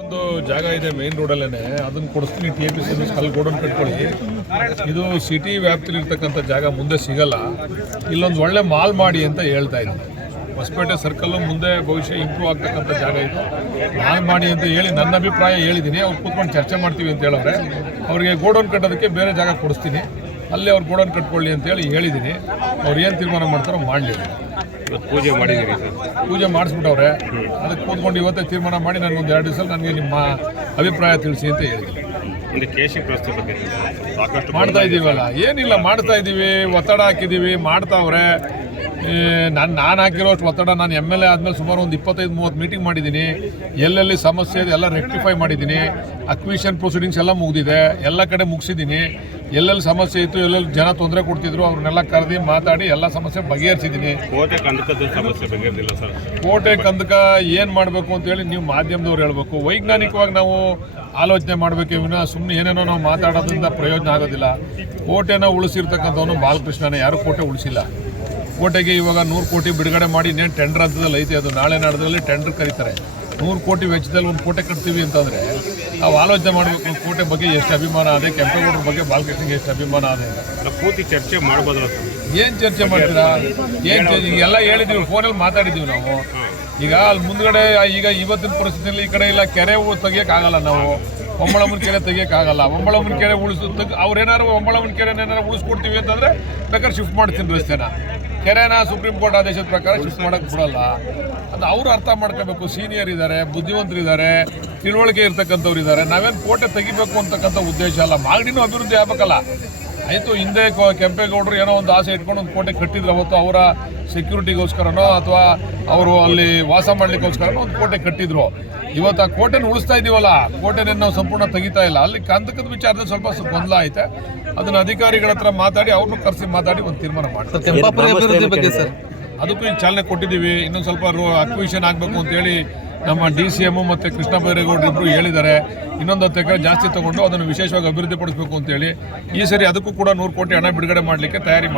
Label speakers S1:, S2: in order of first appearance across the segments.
S1: ಒಂದು ಜಾಗ ಇದೆ ಮೇನ್ ರೋಡಲ್ಲೇ ಅದನ್ನ ಕೊಡಿಸ್ತೀನಿ ಟಿ ಎ ಪಿ ಅಲ್ಲಿ ಗೋಡನ್ ಕಟ್ಕೊಳ್ಳಿ. ಇದು ಸಿಟಿ ವ್ಯಾಪ್ತಿಲಿ ಇರ್ತಕ್ಕಂಥ ಜಾಗ ಮುಂದೆ ಸಿಗಲ್ಲ. ಇಲ್ಲೊಂದು ಒಳ್ಳೆ ಮಾಲ್ ಮಾಡಿ ಅಂತ ಹೇಳ್ತಾ ಇದ್ದೀನಿ. ಹೊಸಪೇಟೆ ಸರ್ಕಲ್ ಮುಂದೆ ಭವಿಷ್ಯ ಇಂಪ್ರೂವ್ ಆಗ್ತಕ್ಕಂಥ ಜಾಗ ಇದು. ಮಾಲ್ ಮಾಡಿ ಅಂತ ಹೇಳಿ ನನ್ನ ಅಭಿಪ್ರಾಯ ಹೇಳಿದ್ದೀನಿ. ಅವ್ರು ಕೂತ್ಕೊಂಡು ಚರ್ಚೆ ಮಾಡ್ತೀವಿ ಅಂತ ಹೇಳಿದ್ರೆ ಅವರಿಗೆ ಗೋಡೌನ್ ಕಟ್ಟೋದಕ್ಕೆ ಬೇರೆ ಜಾಗ ಕೊಡಿಸ್ತೀನಿ. ಅಲ್ಲೇ ಅವ್ರು ಗೋಡೌನ್ ಕಟ್ಕೊಳ್ಳಿ ಅಂತೇಳಿ ಹೇಳಿದ್ದೀನಿ. ಅವ್ರು ಏನು ತೀರ್ಮಾನ ಮಾಡ್ತಾರೋ ಮಾಡಲಿ.
S2: ಪೂಜೆ ಮಾಡಿದ್ದೀರಿ ಸರ್?
S1: ಪೂಜೆ ಮಾಡಿಸ್ಬಿಟ್ಟವ್ರೆ. ಅದಕ್ಕೆ ಕೂತ್ಕೊಂಡು ಇವತ್ತೇ ತೀರ್ಮಾನ ಮಾಡಿ ನನಗೊಂದು ಎರಡು ದಿವಸ ನನಗೆ ನಿಮ್ಮ ಅಭಿಪ್ರಾಯ ತಿಳಿಸಿ ಅಂತ ಹೇಳಿದ್ದೀನಿ
S2: ಒಂದು ಕೇಶಿ ಪ್ರಸ್ತುತ ಸಾಕಷ್ಟು
S1: ಮಾಡ್ತಾ ಇದ್ದೀವಲ್ಲ? ಏನಿಲ್ಲ ಮಾಡ್ತಾ ಇದ್ದೀವಿ ಒತ್ತಡ ಹಾಕಿದ್ದೀವಿ ಮಾಡ್ತಾವ್ರೆ. ನಾನು ನಾನು ಹಾಕಿರೋಷ್ಟು ಒತ್ತಡ ನಾನು ಎಂ ಎಲ್ ಎ ಆದಮೇಲೆ ಸುಮಾರು ಒಂದು ಇಪ್ಪತ್ತೈದು ಮೂವತ್ತು ಮೀಟಿಂಗ್ ಮಾಡಿದ್ದೀನಿ ಎಲ್ಲೆಲ್ಲಿ ಸಮಸ್ಯೆ ಇದೆ ಎಲ್ಲ ರೆಕ್ಟಿಫೈ ಮಾಡಿದ್ದೀನಿ ಅಕ್ವಿಷನ್ ಪ್ರೊಸೀಡಿಂಗ್ಸ್ ಎಲ್ಲ ಮುಗಿದಿದೆ. ಎಲ್ಲ ಕಡೆ ಮುಗಿಸಿದ್ದೀನಿ ಎಲ್ಲೆಲ್ಲಿ ಸಮಸ್ಯೆ ಇತ್ತು ಎಲ್ಲೆಲ್ಲಿ ಜನ ತೊಂದರೆ ಕೊಡ್ತಿದ್ರು ಅವ್ರನ್ನೆಲ್ಲ ಕರೆದಿ ಮಾತಾಡಿ ಎಲ್ಲ ಸಮಸ್ಯೆ ಬಗೆಹರಿಸಿದ್ದೀನಿ
S2: ಕೋಟೆ ಕಂದಕದ ಸಮಸ್ಯೆ ಬಗೆಹರಿದಿಲ್ಲ ಸರ್.
S1: ಕೋಟೆ ಕಂದಕ ಏನು ಮಾಡಬೇಕು ಅಂತೇಳಿ ನೀವು ಮಾಧ್ಯಮದವ್ರು ಹೇಳಬೇಕು. ವೈಜ್ಞಾನಿಕವಾಗಿ ನಾವು ಆಲೋಚನೆ ಮಾಡಬೇಕು ಇವನ್ನ ಸುಮ್ಮನೆ ಏನೇನೋ ನಾವು ಮಾತಾಡೋದ್ರಿಂದ ಪ್ರಯೋಜನ ಆಗೋದಿಲ್ಲ. ಕೋಟೆನ ಉಳಿಸಿರ್ತಕ್ಕಂಥವನು ಬಾಲಕೃಷ್ಣನೇ ಯಾರು ಕೋಟೆ ಉಳಿಸಿಲ್ಲ. ಕೋಟೆಗೆ ಇವಾಗ ನೂರು ಕೋಟಿ ಬಿಡುಗಡೆ ಮಾಡಿ ಇನ್ನೇನು ಟೆಂಡರ್ ಹಂತದಲ್ಲಿ ಐತೆ ಅದು ನಾಳೆ ನಾಡದಲ್ಲಿ ಟೆಂಡರ್ ಕರೀತಾರೆ. ನೂರು ಕೋಟಿ ವೆಚ್ಚದಲ್ಲಿ ಒಂದು ಕೋಟೆ ಕಟ್ತೀವಿ ಅಂತಂದರೆ ನಾವು ಆಲೋಚನೆ ಮಾಡಬೇಕು ಒಂದು ಕೋಟೆ ಬಗ್ಗೆ ಎಷ್ಟು ಅಭಿಮಾನ ಅದೇ ಕೆಂಪೇಗೌಡರ ಬಗ್ಗೆ ಬಾಲಕೃಷ್ಣಗೆ ಎಷ್ಟು ಅಭಿಮಾನ ಅದೇ
S2: ಕೂತಿ ಪೂರ್ತಿ ಚರ್ಚೆ ಮಾಡ್ಬೋದಲ್ಲ
S1: ಏನು ಚರ್ಚೆ ಮಾಡ್ತೀರಾ? ಏನು ಚರ್ಚೆ? ಎಲ್ಲ ಹೇಳಿದ್ದೀವಿ ಫೋನಲ್ಲಿ ಮಾತಾಡಿದ್ದೀವಿ ನಾವು. ಈಗ ಅಲ್ಲಿ ಮುಂದ್ಗಡೆ ಈಗ ಇವತ್ತಿನ ಪರಿಸ್ಥಿತಿಯಲ್ಲಿ ಈ ಕಡೆ ಇಲ್ಲ ಕೆರೆ ತೆಗಿಯೋಕ್ಕಾಗಲ್ಲ ನಾವು. ಒಂಬಳಮ್ಮನ ಕೆರೆ ತೆಗಿಯೋಕ್ಕಾಗಲ್ಲ. ಆಗಲ್ಲ ಒಂಬಳಮ್ಮನ ಕೆರೆ ಉಳಿಸ್ ಅವ್ರೇನಾದ್ರು ಅವ್ರೇನಾರು ಒಂಬಳಮ್ಮನ ಕೆರೆ ಏನಾರು ಉಳಿಸ್ಕೊಡ್ತೀವಿ ಅಂತಂದರೆ ಬೇಕಾದ್ರೆ ಶಿಫ್ಟ್ ಮಾಡ್ತೀನಿ ರಸ್ತೆನ. ಕೆರೆನ ಸುಪ್ರೀಂ ಕೋರ್ಟ್ ಆದೇಶದ ಪ್ರಕಾರ ಶಿಫ್ಟ್ ಮಾಡಕ್ ಬಿಡಲ್ಲ. ಅದು ಅವರು ಅರ್ಥ ಮಾಡ್ಕೋಬೇಕು. ಸೀನಿಯರ್ ಇದ್ದಾರೆ ಬುದ್ಧಿವಂತರಿದ್ದಾರೆ ತಿಳುವಳಿಕೆ ಇರ್ತಕ್ಕಂಥವ್ರು ಇದ್ದಾರೆ ನಾವೇನು ಕೋಟೆ ತೆಗಿಬೇಕು ಅಂತಕ್ಕಂಥ ಉದ್ದೇಶ ಅಲ್ಲ. ಮಾಗಡಿನೂ ಅಭಿವೃದ್ಧಿ ಆಗ್ಬೇಕಲ್ಲ. ಆಯಿತು ಹಿಂದೆ ಕೊ- ಕೆಂಪೇಗೌಡರು ಏನೋ ಒಂದು ಆಸೆ ಇಟ್ಕೊಂಡು ಒಂದು ಕೋಟೆ ಕಟ್ಟಿದ್ರು ಅವತ್ತು ಅವರ ಸೆಕ್ಯೂರಿಟಿಗೋಸ್ಕರನೋ ಅಥವಾ ಅವರು ಅಲ್ಲಿ ವಾಸ ಮಾಡ್ಲಿಕ್ಕೋಸ್ಕರನೋ ಒಂದು ಕೋಟೆ ಕಟ್ಟಿದ್ರು. ಇವತ್ತು ಆ ಕೋಟೆನ ಉಳಿಸ್ತಾ ಇದೀವಲ್ಲ ಕೋಟೆನ ನಾವು ಸಂಪೂರ್ಣ ತೆಗಿತಾ ಇಲ್ಲ. ಅಲ್ಲಿ ಕಂದಕದ ವಿಚಾರದಲ್ಲಿ ಸ್ವಲ್ಪ ಸ್ವಲ್ಪ ಗೊಂದಲ ಐತೆ. ಅದನ್ನ ಅಧಿಕಾರಿಗಳ ಹತ್ರ ಮಾತಾಡಿ ಅವ್ರನ್ನೂ ಕರೆಸಿ ಮಾತಾಡಿ ಒಂದು ತೀರ್ಮಾನ ಮಾಡ್ತಾರೆ ಅದಕ್ಕೂ ಈಗ ಚಾಲನೆ ಕೊಟ್ಟಿದ್ದೀವಿ. ಇನ್ನೊಂದು ಸ್ವಲ್ಪ ಅಕ್ವಿಷನ್ ಆಗಬೇಕು ಅಂತೇಳಿ ನಮ್ಮ ಡಿ ಸಿ ಎಂ ಮತ್ತು ಕೃಷ್ಣ ಬೈರೇಗೌಡರು ಇಬ್ಬರು ಹೇಳಿದ್ದಾರೆ ಇನ್ನೊಂದು ಹತ್ತು ಎಕರೆ ಜಾಸ್ತಿ ತಗೊಂಡು ಅದನ್ನು ವಿಶೇಷವಾಗಿ ಅಭಿವೃದ್ಧಿ ಪಡಿಸಬೇಕು ಅಂತೇಳಿ ಈ ಸರಿ ಅದಕ್ಕೂ ಕೂಡ ನೂರು ಕೋಟಿ ಹಣ ಬಿಡುಗಡೆ ಮಾಡಲಿಕ್ಕೆ ತಯಾರಿ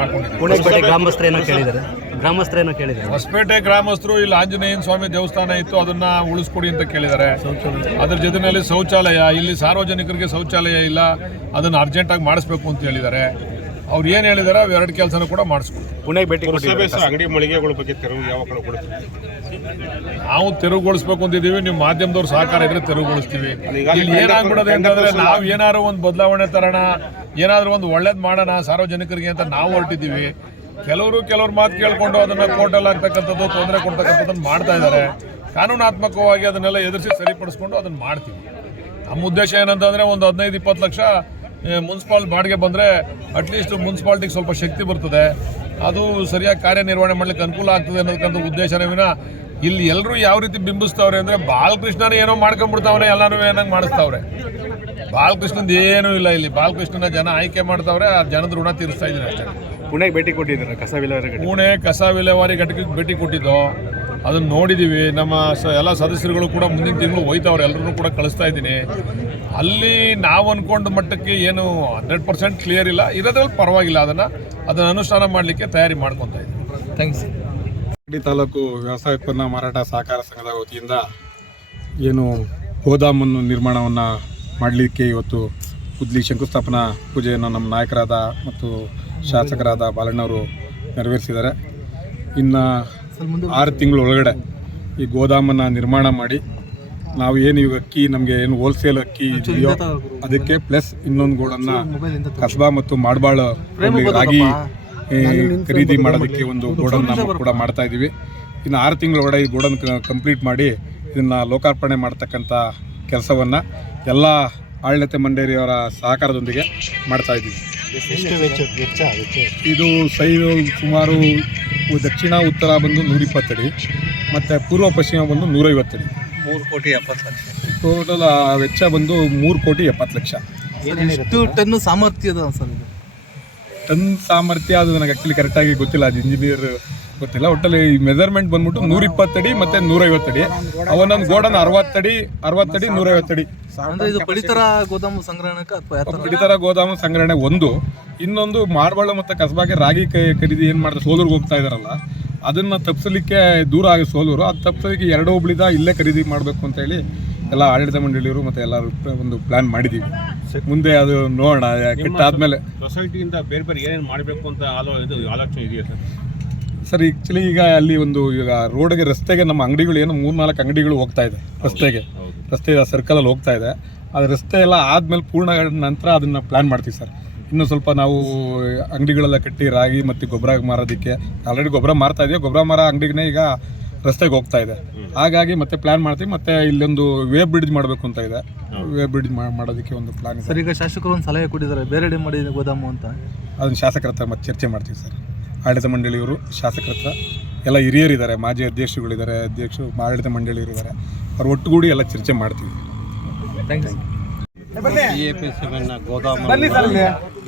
S3: ಗ್ರಾಮಸ್ಥರೇನೋ ಕೇಳಿದ್ದಾರೆ?
S1: ಹೊಸಪೇಟೆ ಗ್ರಾಮಸ್ಥರು ಇಲ್ಲಿ ಆಂಜನೇಯನ ಸ್ವಾಮಿ ದೇವಸ್ಥಾನ ಇತ್ತು ಅದನ್ನ ಉಳಿಸ್ಕೊಡಿ ಅಂತ ಕೇಳಿದ್ದಾರೆ. ಅದ್ರ ಜೊತೆಯಲ್ಲಿ ಶೌಚಾಲಯ ಇಲ್ಲಿ ಸಾರ್ವಜನಿಕರಿಗೆ ಶೌಚಾಲಯ ಇಲ್ಲ ಅದನ್ನು ಅರ್ಜೆಂಟಾಗಿ ಮಾಡಿಸ್ಬೇಕು ಅಂತ ಹೇಳಿದ್ದಾರೆ. ಅವ್ರು ಏನು ಹೇಳಿದಾರೆ ಅವು ಎರಡು ಕೆಲಸನೂ ಕೂಡ ಮಾಡಿಸ್ಕೊಡ್ತೀವಿ
S3: ಪುಣೆಗೆ ಭೇಟಿ
S2: ಅಂಗಡಿ ಮಳಿಗೆಗಳ ಬಗ್ಗೆ ತೆರವು ಯಾವ ಕಡೆ ಕೊಡುತ್ತೆ?
S1: ನಾವು ತೆರವುಗೊಳಿಸ್ಬೇಕು ಅಂತಿದ್ದೀವಿ ನಿಮ್ಮ ಮಾಧ್ಯಮದವ್ರು ಸಹಕಾರ ಇದ್ರೆ ತೆರವುಗೊಳಿಸ್ತೀವಿ. ಇಲ್ಲಿ ಏನಾಗ್ಬಿಡೋದು ಅಂತಂದ್ರೆ ನಾವು ಏನಾದ್ರು ಒಂದು ಬದಲಾವಣೆ ತರೋಣ ಏನಾದರೂ ಒಂದು ಒಳ್ಳೇದು ಮಾಡೋಣ ಸಾರ್ವಜನಿಕರಿಗೆ ಅಂತ ನಾವು ಹೊರಟಿದ್ದೀವಿ. ಕೆಲವರು ಕೆಲವ್ರ ಮಾತು ಕೇಳ್ಕೊಂಡು ಅದನ್ನ ಕೋರ್ಟಲ್ಲಿ ಆಗ್ತಕ್ಕಂಥದ್ದು ತೊಂದರೆ ಕೊಡ್ತಕ್ಕಂಥದ್ದನ್ನು ಮಾಡ್ತಾ ಇದ್ದಾರೆ ಕಾನೂನಾತ್ಮಕವಾಗಿ ಅದನ್ನೆಲ್ಲ ಎದುರಿಸಿ ಸರಿಪಡಿಸ್ಕೊಂಡು ಅದನ್ನ ಮಾಡ್ತೀವಿ. ನಮ್ಮ ಉದ್ದೇಶ ಏನಂತಂದ್ರೆ ಒಂದು ಹದಿನೈದು ಇಪ್ಪತ್ತು ಲಕ್ಷ ಮುನ್ಸಿಪಾಲ್ ಬಾಡಿಗೆ ಬಂದರೆ ಅಟ್ಲೀಸ್ಟ್ ಮುನ್ಸಿಪಾಲ್ಟಿಗೆ ಸ್ವಲ್ಪ ಶಕ್ತಿ ಬರ್ತದೆ. ಅದು ಸರಿಯಾಗಿ ಕಾರ್ಯನಿರ್ವಹಣೆ ಮಾಡ್ಲಿಕ್ಕೆ ಅನುಕೂಲ ಆಗ್ತದೆ ಅನ್ನೋದಕ್ಕಂಥ ಉದ್ದೇಶನೇ ವಿನ ಇಲ್ಲಿ ಎಲ್ಲರೂ ಯಾವ ರೀತಿ ಬಿಂಬಿಸ್ತಾವ್ರೆ ಅಂದರೆ ಬಾಲಕೃಷ್ಣನ ಏನೋ ಮಾಡ್ಕೊಂಡ್ಬಿಡ್ತಾವ್ರೆ ಎಲ್ಲರೂ ಏನಂಗೆ ಮಾಡಿಸ್ತಾವ್ರೆ. ಬಾಲಕೃಷ್ಣಂದು ಏನೂ ಇಲ್ಲ ಇಲ್ಲಿ. ಬಾಲಕೃಷ್ಣನ ಜನ ಆಯ್ಕೆ ಮಾಡ್ತಾವ್ರೆ ಆ ಜನದ ಋಣ ತೀರಿಸ್ತಾ ಇದ್ದೀನಿ ಅಷ್ಟೇ.
S3: ಪುಣೆಗೆ ಭೇಟಿ ಕೊಟ್ಟಿದ್ದೀರಾ? ಕಸ ವಿಲೇವಾರಿ
S1: ಪುಣೆ ಕಸ ವಿಲೇವಾರಿ ಘಟಕಕ್ಕೆ ಭೇಟಿ ಕೊಟ್ಟಿದ್ದು ಅದನ್ನು ನೋಡಿದ್ದೀವಿ ನಮ್ಮ ಸ ಎಲ್ಲ ಸದಸ್ಯರುಗಳು ಕೂಡ ಮುಂದಿನ ತಿಂಗಳು ಹೋಯ್ತವ್ರೆ. ಎಲ್ಲರೂ ಕೂಡ ಕಳಿಸ್ತಾ ಇದ್ದೀನಿ. ಅಲ್ಲಿ ನಾವು ಅನ್ಕೊಂಡ ಮಟ್ಟಕ್ಕೆ ಏನು ಹಂಡ್ರೆಡ್ ಪರ್ಸೆಂಟ್ ಕ್ಲಿಯರ್ ಇಲ್ಲ. ಇರೋದ್ರಲ್ಲಿ ಪರವಾಗಿಲ್ಲ ಅದನ್ನು. ಅದನ್ನು ಅನುಷ್ಠಾನ ಮಾಡಲಿಕ್ಕೆ ತಯಾರಿ ಮಾಡ್ಕೊತಾ ಇದ್ದೀವಿ.
S3: ಥ್ಯಾಂಕ್ಸ್
S4: ತಾಲೂಕು ವ್ಯವಸಾಯ ಉತ್ಪನ್ನ ಮಾರಾಟ ಸಹಕಾರ ಸಂಘದ ವತಿಯಿಂದ ಏನು ಗೋದಾಮನ್ನು ನಿರ್ಮಾಣವನ್ನು ಮಾಡಲಿಕ್ಕೆ ಇವತ್ತು ಕುದ್ಲಿ ಶಂಕುಸ್ಥಾಪನಾ ಪೂಜೆಯನ್ನು ನಮ್ಮ ನಾಯಕರಾದ ಮತ್ತು ಶಾಸಕರಾದ ಬಾಲಣ್ಣವರು ನೆರವೇರಿಸಿದ್ದಾರೆ. ಇನ್ನು ಆರು ತಿಂಗಳೊಳಗಡೆ ಈ ಗೋದಾಮನ್ನು ನಿರ್ಮಾಣ ಮಾಡಿ ನಾವು ಏನು ಈಗ ಅಕ್ಕಿ ನಮಗೆ ಏನು ಹೋಲ್ಸೇಲ್ ಅಕ್ಕಿ ಇದೆಯೋ ಅದಕ್ಕೆ ಪ್ಲಸ್ ಇನ್ನೊಂದು ಗೋಡನ್ನ ಕಸಬಾ ಮತ್ತು ಮಾಡಬಾಳ ರಾಗಿ ಈ ಖರೀದಿ ಮಾಡೋದಕ್ಕೆ ಒಂದು ಗೋಡನ್ ನಾವು ಕೂಡ ಮಾಡ್ತಾ ಇದ್ದೀವಿ ಇನ್ನು ಆರು ತಿಂಗಳ ಒಳಗೆ ಈ ಗೋಡನ್ ಕಂಪ್ಲೀಟ್ ಮಾಡಿ ಇದನ್ನು ಲೋಕಾರ್ಪಣೆ ಮಾಡ್ತಕ್ಕಂಥ ಕೆಲಸವನ್ನು ಎಲ್ಲ ಆಡಳಿತ ಮಂಡೇರಿಯವರ ಸಹಕಾರದೊಂದಿಗೆ ಮಾಡ್ತಾ ಇದ್ದೀವಿ ಇದು ಸೈ ಸುಮಾರು ದಕ್ಷಿಣ ಉತ್ತರ ಬಂದು ನೂರಿಪ್ಪತ್ತಡಿ ಮತ್ತು ಪೂರ್ವ ಪಶ್ಚಿಮ ಬಂದು ನೂರೈವತ್ತಡಿ
S3: ಮೂರು ಕೋಟಿ ಎಪ್ಪತ್ತು ಲಕ್ಷ.
S4: ಟೋಟಲ್ ವೆಚ್ಚ ಬಂದು ಮೂರು ಕೋಟಿ ಎಪ್ಪತ್ತು ಲಕ್ಷ.
S3: ಎಷ್ಟು ಟನ್ ಸಾಮರ್ಥ್ಯದ ಸರ್ ಇದು?
S4: ಟನ್ ಸಾಮರ್ಥ್ಯ ಅದು ನನಗೆ ಆ್ಯಕ್ಚುಲಿ ಕರೆಕ್ಟಾಗಿ ಗೊತ್ತಿಲ್ಲ ಅದು ಇಂಜಿನಿಯರ್ ಗೊತ್ತಿಲ್ಲ. ಒಟ್ಟಲ್ಲಿ ಈ ಮೆಜರ್ಮೆಂಟ್ ಬಂದ್ಬಿಟ್ಟು ನೂರಿಪ್ಪತ್ತಡಿ ಮತ್ತು ನೂರೈವತ್ತಡಿ ಅವನೊಂದು ಗೋಡನ್ ಅರವತ್ತಡಿ ಅರವತ್ತಡಿ ನೂರೈವತ್ತಡಿ
S3: ಅಂದ್ರೆ ಇದು ಪಡಿತರ ಗೋದಾಮು ಸಂಗ್ರಹಣಕ್ಕೆ ಅಥವಾ ಯಾವ ಥರ
S4: ಪಡಿತರ ಗೋದಾಮು ಸಂಗ್ರಹಣೆ ಒಂದು. ಇನ್ನೊಂದು ಮಾಡಬಾಳು ಮತ್ತು ಕಸಬಾಗೆ ರಾಗಿ ಕೈ ಖರೀದಿ ಏನು ಮಾಡ್ತಾರೆ? ಸೋಲೂರ್ಗೆ ಹೋಗ್ತಾ ಇದಾರಲ್ಲ ಅದನ್ನು ತಪ್ಪಿಸಲಿಕ್ಕೆ ದೂರ ಆಗಿ ಸೋಲೂರು. ಅದು ತಪ್ಪಿಸಲಿಕ್ಕೆ ಎರಡು ಹುಬ್ಳಿದ ಇಲ್ಲೇ ಖರೀದಿ ಮಾಡಬೇಕು ಅಂತೇಳಿ ಎಲ್ಲ ಆಡಳಿತ ಮಂಡಳಿಯವರು ಮತ್ತು ಎಲ್ಲರೂ ಒಂದು ಪ್ಲ್ಯಾನ್ ಮಾಡಿದ್ದೀವಿ ಮುಂದೆ ಅದು ನೋಡೋಣ ಕಟ್ಟಾದ್ಮೇಲೆ.
S2: ಸೊಸೈಟಿಯಿಂದ ಬೇರೆ ಬೇರೆ ಏನೇನು ಮಾಡಬೇಕು ಅಂತ ಆಲೋ ಇದು ಆಲೋಚನೆ ಇದೆಯಾ ಸರ್?
S4: ಸರ್ ಆ್ಯಕ್ಚುಲಿ ಈಗ ಅಲ್ಲಿ ಒಂದು ಈಗ ರೋಡ್ಗೆ ರಸ್ತೆಗೆ ನಮ್ಮ ಅಂಗಡಿಗಳು ಏನು ಮೂರು ನಾಲ್ಕು ಅಂಗಡಿಗಳು ಹೋಗ್ತಾ ಇದೆ ರಸ್ತೆಗೆ. ರಸ್ತೆ ಸರ್ಕಲಲ್ಲಿ ಹೋಗ್ತಾ ಇದೆ. ಅದು ರಸ್ತೆ ಎಲ್ಲ ಆದಮೇಲೆ ಪೂರ್ಣ ನಂತರ ಅದನ್ನು ಪ್ಲ್ಯಾನ್ ಮಾಡ್ತೀವಿ ಸರ್. ಇನ್ನು ಸ್ವಲ್ಪ ನಾವು ಅಂಗಡಿಗಳೆಲ್ಲ ಕಟ್ಟಿ ರಾಗಿ ಮತ್ತು ಗೊಬ್ಬರ ಮಾರೋದಕ್ಕೆ ಆಲ್ರೆಡಿ ಗೊಬ್ಬರ ಮಾರ್ತಾ ಇದೆಯಾ ಗೊಬ್ಬರ ಮಾರೋ ಅಂಗಡಿಗೆ ಈಗ ರಸ್ತೆಗೆ ಹೋಗ್ತಾ ಇದೆ. ಹಾಗಾಗಿ ಮತ್ತೆ ಪ್ಲಾನ್ ಮಾಡ್ತೀವಿ. ಮತ್ತೆ ಇಲ್ಲೊಂದು ವೇ ಬ್ರಿಡ್ಜ್ ಮಾಡಬೇಕು ಅಂತ ಇದೆ. ವೇ ಬ್ರಿಡ್ಜ್ ಮಾಡೋದಕ್ಕೆ ಒಂದು ಪ್ಲಾನ್ ಇದೆ.
S3: ಸರ್ ಈಗ ಶಾಸಕರು ಒಂದು ಸಲಹೆ ಕೊಟ್ಟಿದ್ದಾರೆ. ಬೇರೆ ಬೇರೆಡೆ ಮಾಡಿ ಗೋದಾಮು ಅಂತ.
S4: ಅದನ್ನು ಶಾಸಕರ ಹತ್ರ ಮತ್ತೆ ಚರ್ಚೆ ಮಾಡ್ತೀವಿ ಸರ್. ಆಡಳಿತ ಮಂಡಳಿಯವರು ಶಾಸಕರ ಹತ್ರ ಎಲ್ಲ ಹಿರಿಯರಿದ್ದಾರೆ. ಮಾಜಿ ಅಧ್ಯಕ್ಷರುಗಳಿದ್ದಾರೆ. ಅಧ್ಯಕ್ಷರು ಆಡಳಿತ ಮಂಡಳಿಯವರಿದ್ದಾರೆ ಅವ್ರು ಒಟ್ಟುಗೂಡಿ ಎಲ್ಲ ಚರ್ಚೆ ಮಾಡ್ತೀವಿ.
S3: Thank you
S5: T A P ಸೆವೆನ್ನ ಗೋದಾಮು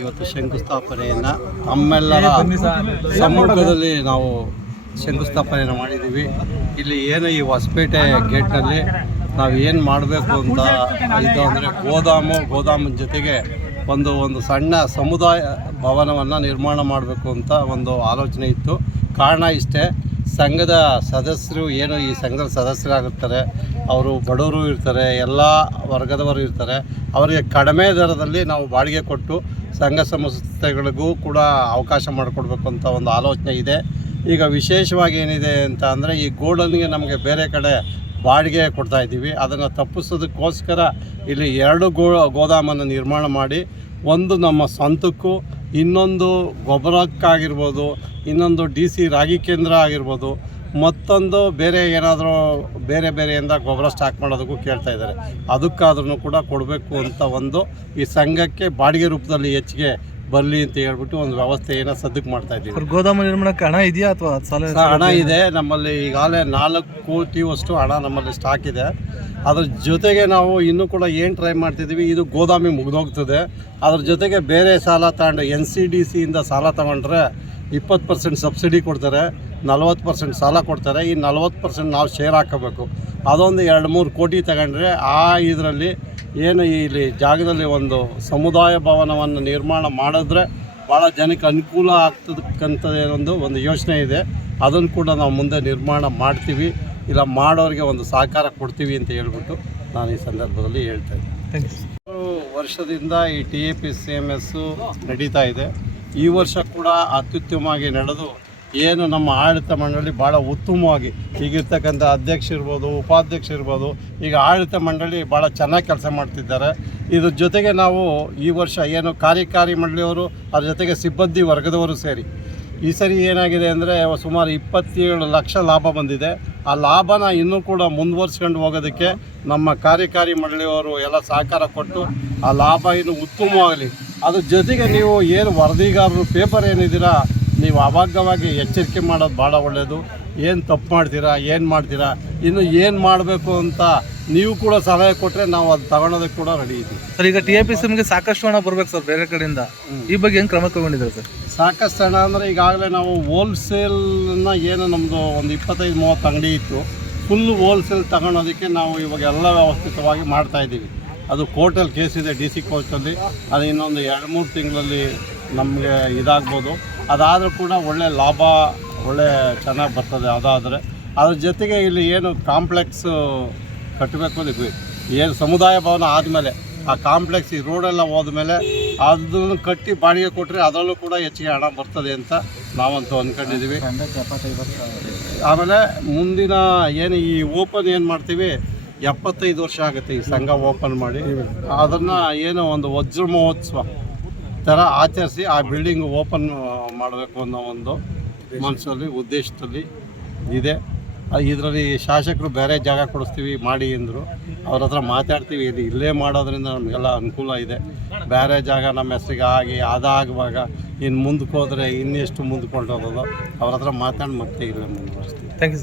S5: ಇವತ್ತು ಶಂಕುಸ್ಥಾಪನೆಯನ್ನು ನಮ್ಮೆಲ್ಲರ ಸಮ್ಮುಖದಲ್ಲಿ ನಾವು ಶಂಕುಸ್ಥಾಪನೆಯನ್ನು ಮಾಡಿದ್ದೀವಿ. ಇಲ್ಲಿ ಏನು ಈ ಹೊಸಪೇಟೆ ಗೇಟ್ನಲ್ಲಿ ನಾವು ಏನು ಮಾಡಬೇಕು ಅಂತ ಇದು ಅಂದರೆ ಗೋದಾಮು ಗೋದಾಮಿನ ಜೊತೆಗೆ ಒಂದು ಒಂದು ಸಣ್ಣ ಸಮುದಾಯ ಭವನವನ್ನು ನಿರ್ಮಾಣ ಮಾಡಬೇಕು ಅಂತ ಒಂದು ಆಲೋಚನೆ ಇತ್ತು. ಕಾರಣ ಇಷ್ಟೇ. ಸಂಘದ ಸದಸ್ಯರು ಏನು ಈ ಸಂಘದ ಸದಸ್ಯರಾಗಿರ್ತಾರೆ, ಅವರು ಬಡವರು ಇರ್ತಾರೆ, ಎಲ್ಲ ವರ್ಗದವರು ಇರ್ತಾರೆ, ಅವರಿಗೆ ಕಡಿಮೆ ದರದಲ್ಲಿ ನಾವು ಬಾಡಿಗೆ ಕೊಟ್ಟು ಸಂಘ ಸಂಸ್ಥೆಗಳಿಗೂ ಕೂಡ ಅವಕಾಶ ಮಾಡಿಕೊಡ್ಬೇಕು ಅಂತ ಒಂದು ಆಲೋಚನೆ ಇದೆ. ಈಗ ವಿಶೇಷವಾಗಿ ಏನಿದೆ ಅಂತ ಅಂದರೆ, ಈ ಗೋಡನ್ಗೆ ನಮಗೆ ಬೇರೆ ಕಡೆ ಬಾಡಿಗೆ ಕೊಡ್ತಾ ಇದ್ದೀವಿ. ಅದನ್ನು ತಪ್ಪಿಸೋದಕ್ಕೋಸ್ಕರ ಇಲ್ಲಿ ಎರಡು ಗೋ, ಗೋದಾಮನ್ನು ನಿರ್ಮಾಣ ಮಾಡಿ, ಒಂದು ನಮ್ಮ ಸ್ವಂತಕ್ಕೂ ಇನ್ನೊಂದು ಗೊಬ್ಬರಕ್ಕಾಗಿರ್ಬೋದು, ಇನ್ನೊಂದು ಡಿ ಸಿ ರಾಗಿ ಕೇಂದ್ರ ಆಗಿರ್ಬೋದು, ಮತ್ತೊಂದು ಬೇರೆ ಏನಾದರೂ ಬೇರೆ ಬೇರೆಯಿಂದ ಗೊಬ್ಬರ ಸ್ಟಾಕ್ ಮಾಡೋದಕ್ಕೂ ಕೇಳ್ತಾ ಇದ್ದಾರೆ. ಅದಕ್ಕಾದ್ರೂ ಕೂಡ ಕೊಡಬೇಕು ಅಂತ ಒಂದು ಈ ಸಂಘಕ್ಕೆ ಬಾಡಿಗೆ ರೂಪದಲ್ಲಿ ಹೆಚ್ಚಿಗೆ ಬರಲಿ ಅಂತ ಹೇಳ್ಬಿಟ್ಟು ಒಂದು ವ್ಯವಸ್ಥೆಯನ್ನು ಸದ್ಯಕ್ಕೆ ಮಾಡ್ತಾ ಇದ್ದೀವಿ.
S3: ಸರ್ ಗೋದಾಮು ನಿರ್ಮಾಣಕ್ಕೆ ಹಣ ಇದೆಯಾ ಅಥವಾ ಸಾಲ
S5: ಸರ್, ಹಣ ಇದೆ. ನಮ್ಮಲ್ಲಿ ಈಗಾಗಲೇ ನಾಲ್ಕು ಕೋಟಿಯಷ್ಟು ಹಣ ನಮ್ಮಲ್ಲಿ ಸ್ಟಾಕ್ ಇದೆ. ಅದ್ರ ಜೊತೆಗೆ ನಾವು ಇನ್ನೂ ಕೂಡ ಏನು ಟ್ರೈ ಮಾಡ್ತಿದ್ದೀವಿ ಇದು ಗೋದಾಮಿ ಮುಗಿದೋಗ್ತದೆ. ಅದ್ರ ಜೊತೆಗೆ ಬೇರೆ ಸಾಲ ತಗೊಂಡು ಎನ್ ಸಿ ಡಿ ಸಿಯಿಂದ ಸಾಲ ತಗೊಂಡ್ರೆ ಇಪ್ಪತ್ತು ಪರ್ಸೆಂಟ್ ಸಬ್ಸಿಡಿ ಕೊಡ್ತಾರೆ ನಲ್ವತ್ತು ಪರ್ಸೆಂಟ್ ಸಾಲ ಕೊಡ್ತಾರೆ ಈ ನಲ್ವತ್ತು ಪರ್ಸೆಂಟ್ ನಾವು ಶೇರ್ ಹಾಕೋಬೇಕು. ಅದೊಂದು ಎರಡು ಮೂರು ಕೋಟಿ ತಗೊಂಡ್ರೆ ಆ ಇದರಲ್ಲಿ ಏನು ಇಲ್ಲಿ ಜಾಗದಲ್ಲಿ ಒಂದು ಸಮುದಾಯ ಭವನವನ್ನು ನಿರ್ಮಾಣ ಮಾಡಿದ್ರೆ ಭಾಳ ಜನಕ್ಕೆ ಅನುಕೂಲ ಆಗ್ತದಕ್ಕಂಥ ಒಂದು ಒಂದು ಯೋಚನೆ ಇದೆ. ಅದನ್ನು ಕೂಡ ನಾವು ಮುಂದೆ ನಿರ್ಮಾಣ ಮಾಡ್ತೀವಿ. ಇಲ್ಲ ಮಾಡೋರಿಗೆ ಒಂದು ಸಹಕಾರ ಕೊಡ್ತೀವಿ ಅಂತ ಹೇಳ್ಬಿಟ್ಟು ನಾನು ಈ ಸಂದರ್ಭದಲ್ಲಿ ಹೇಳ್ತಾ ಇದ್ದೀನಿ.
S3: ಥ್ಯಾಂಕ್ ಯು
S5: ವರ್ಷದಿಂದ ಈ T A P C M S ನಡೀತಾ ಇದೆ. ಈ ವರ್ಷ ಕೂಡ ಅತ್ಯುತ್ತಮವಾಗಿ ನಡೆದು ಏನು ನಮ್ಮ ಆಡಳಿತ ಮಂಡಳಿ ಭಾಳ ಉತ್ತಮವಾಗಿ ಈಗಿರ್ತಕ್ಕಂಥ ಅಧ್ಯಕ್ಷ ಇರ್ಬೋದು, ಉಪಾಧ್ಯಕ್ಷ ಇರ್ಬೋದು, ಈಗ ಆಡಳಿತ ಮಂಡಳಿ ಭಾಳ ಚೆನ್ನಾಗಿ ಕೆಲಸ ಮಾಡ್ತಿದ್ದಾರೆ. ಇದ್ರ ಜೊತೆಗೆ ನಾವು ಈ ವರ್ಷ ಏನು ಕಾರ್ಯಕಾರಿ ಮಂಡಳಿಯವರು, ಅದ್ರ ಜೊತೆಗೆ ಸಿಬ್ಬಂದಿ ವರ್ಗದವರು ಸೇರಿ. ಈ ಸರಿ ಏನಾಗಿದೆ ಅಂದರೆ ಸುಮಾರು ಇಪ್ಪತ್ತೇಳು ಲಕ್ಷ ಲಾಭ ಬಂದಿದೆ. ಆ ಲಾಭನ ಇನ್ನೂ ಕೂಡ ಮುಂದುವರ್ಸ್ಕೊಂಡು ಹೋಗೋದಕ್ಕೆ ನಮ್ಮ ಕಾರ್ಯಕಾರಿ ಮಂಡಳಿಯವರು ಎಲ್ಲ ಸಹಕಾರ ಕೊಟ್ಟು ಆ ಲಾಭ ಇನ್ನು ಉತ್ತಮವಾಗಲಿ. ಅದ್ರ ಜೊತೆಗೆ ನೀವು ಏನು ವರದಿಗಾರರು ಪೇಪರ್ ಏನಿದ್ದೀರಾ ನೀವು ಅವಾಗವಾಗಿ ಎಚ್ಚರಿಕೆ ಮಾಡೋದು ಭಾಳ ಒಳ್ಳೆಯದು ಏನು ತಪ್ಪು ಮಾಡ್ತೀರಾ ಏನು ಮಾಡ್ತೀರಾ ಇನ್ನು ಏನು ಮಾಡಬೇಕು ಅಂತ ನೀವು ಕೂಡ ಸಲಹೆ ಕೊಟ್ಟರೆ ನಾವು ಅದು ತಗೊಳೋದಕ್ಕೆ ಕೂಡ ರೆಡಿ ಇದ್ದೀವಿ.
S3: ಸರ್ ಈಗ ಟಿ ಎ ಪಿ ಸಿಮ್ಗೆ ಸಾಕಷ್ಟು ಹಣ ಬರ್ಬೇಕು ಸರ್ ಬೇರೆ ಕಡೆಯಿಂದ. ಈ ಬಗ್ಗೆ ಏನು ಕ್ರಮ ತಗೊಂಡಿದ್ದಾರೆ ಸರ್?
S5: ಸಾಕಷ್ಟು ಹಣ ಅಂದರೆ ಈಗಾಗಲೇ ನಾವು ಹೋಲ್ಸೇಲ್ನ ಏನು ನಮ್ಮದು ಒಂದು ಇಪ್ಪತ್ತೈದು ಮೂವತ್ತು ಅಂಗಡಿ ಇತ್ತು. ಫುಲ್ ಹೋಲ್ಸೇಲ್ ತಗೊಳೋದಕ್ಕೆ ನಾವು ಇವಾಗ ಎಲ್ಲ ವ್ಯವಸ್ಥಿತವಾಗಿ ಮಾಡ್ತಾ ಇದ್ದೀವಿ. ಅದು ಕೋರ್ಟಲ್ಲಿ ಕೇಸ್ ಇದೆ ಡಿ ಸಿ ಕೋರ್ಟಲ್ಲಿ. ಅದು ಇನ್ನೊಂದು ಎರಡು ಮೂರು ತಿಂಗಳಲ್ಲಿ ನಮಗೆ ಇದಾಗ್ಬೋದು. ಅದಾದರೂ ಕೂಡ ಒಳ್ಳೆ ಲಾಭ ಒಳ್ಳೆ ಚೆನ್ನಾಗಿ ಬರ್ತದೆ ಅದಾದರೆ. ಅದ್ರ ಜೊತೆಗೆ ಇಲ್ಲಿ ಏನು ಕಾಂಪ್ಲೆಕ್ಸ್ ಕಟ್ಟಬೇಕು ಅದಕ್ಕೆ ಏನು ಸಮುದಾಯ ಭವನ ಆದಮೇಲೆ ಆ ಕಾಂಪ್ಲೆಕ್ಸ್ ಈ ರೋಡೆಲ್ಲ ಹೋದ್ಮೇಲೆ ಅದನ್ನು ಕಟ್ಟಿ ಬಾಡಿಗೆ ಕೊಟ್ಟರೆ ಅದರಲ್ಲೂ ಕೂಡ ಹೆಚ್ಚಿಗೆ ಹಣ ಬರ್ತದೆ ಅಂತ ನಾವಂತೂ ಅಂದ್ಕೊಂಡಿದ್ದೀವಿ ಆಮೇಲೆ ಮುಂದಿನ ಏನು ಈ ಓಪನ್ ಏನು ಮಾಡ್ತೀವಿ? ಎಪ್ಪತ್ತೈದು ವರ್ಷ ಆಗುತ್ತೆ ಈ ಸಂಘ ಓಪನ್ ಮಾಡಿ. ಅದನ್ನು ಏನೋ ಒಂದು ವಜ್ರ ಮಹೋತ್ಸವ ಥರ ಆಚರಿಸಿ ಆ ಬಿಲ್ಡಿಂಗ್ ಓಪನ್ ಮಾಡಬೇಕು ಅನ್ನೋ ಒಂದು ಮನಸ್ಸಲ್ಲಿ ಉದ್ದೇಶದಲ್ಲಿ ಇದೆ. ಇದರಲ್ಲಿ ಶಾಸಕರು ಬೇರೆ ಜಾಗ ಕೊಡಿಸ್ತೀವಿ ಮಾಡಿ ಅಂದರು. ಅವ್ರ ಹತ್ರ ಮಾತಾಡ್ತೀವಿ ಇದು ಇಲ್ಲೇ ಮಾಡೋದ್ರಿಂದ ನಮಗೆಲ್ಲ ಅನುಕೂಲ ಇದೆ. ಬೇರೆ ಜಾಗ ನಮ್ಮ ಹೆಸರಿಗೆ ಆಗಿ ಅದಾಗುವಾಗ ಇನ್ನು ಮುಂದಕ್ಕೆ ಹೋದರೆ ಇನ್ನೆಷ್ಟು ಮುಂದ್ಕೊಂಡು ಹೋಗೋದು ಅವ್ರ ಹತ್ರ ಮಾತಾಡಿ ಮತ್ತೆ ಇಲ್ಲೇ ಮುಂದುವರಿಸ್ತೀವಿ.
S3: ಥ್ಯಾಂಕ್ ಯು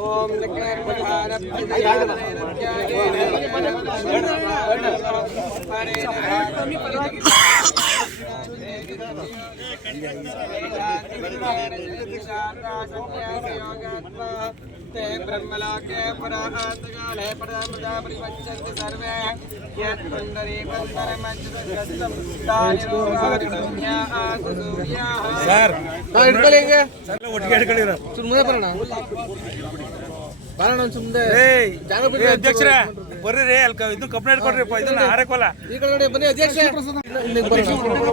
S6: ಓಂ ते ब्रह्मलोके पराहान्तकाले पदा प्रजा परिवञ्चन्ति सर्वे यत्पुण्डरीकन्दरमज्जुदस्तं तानि रोगानि संज्ञा आसुसूर्याः
S3: सर நான் எடுக்கலைங்க சல்ல ஒட்டிக்க எடுக்கலைங்க சும்மா பரணா பரணா சும்மா ஏய் ஜனபதி அಧ್ಯட்சரே ಬರ್ರಿ ರೀ ಅಲ್ಲಿ ಇದು ಕಬ್ಬಣ ಹಿಡ್ಕೊಡ್ರಿಪ್ಪ ಇದನ್ನ ಹಾರಕೋಲ ಈ ಕಡೆ ನೋಡಿ ಬನ್ನಿ ಅಧ್ಯಕ್ಷ.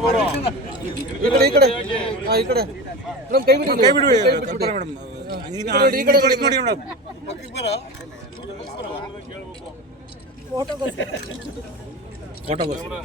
S3: ಬರೋಣ. ಈ ಕಡೆ ಈ ಕಡೆ. ಹಾ ಈ ಕಡೆ. ಮೇಡಮ್ ಕೈ ಬಿಡಿ ಕೈ ಬಿಡಿ ಮೇಡಮ್. ಈ ಕಡೆ ನೋಡಿ ಮೇಡಮ್. ಫೋಟೋಗೋಸ್ಕರ.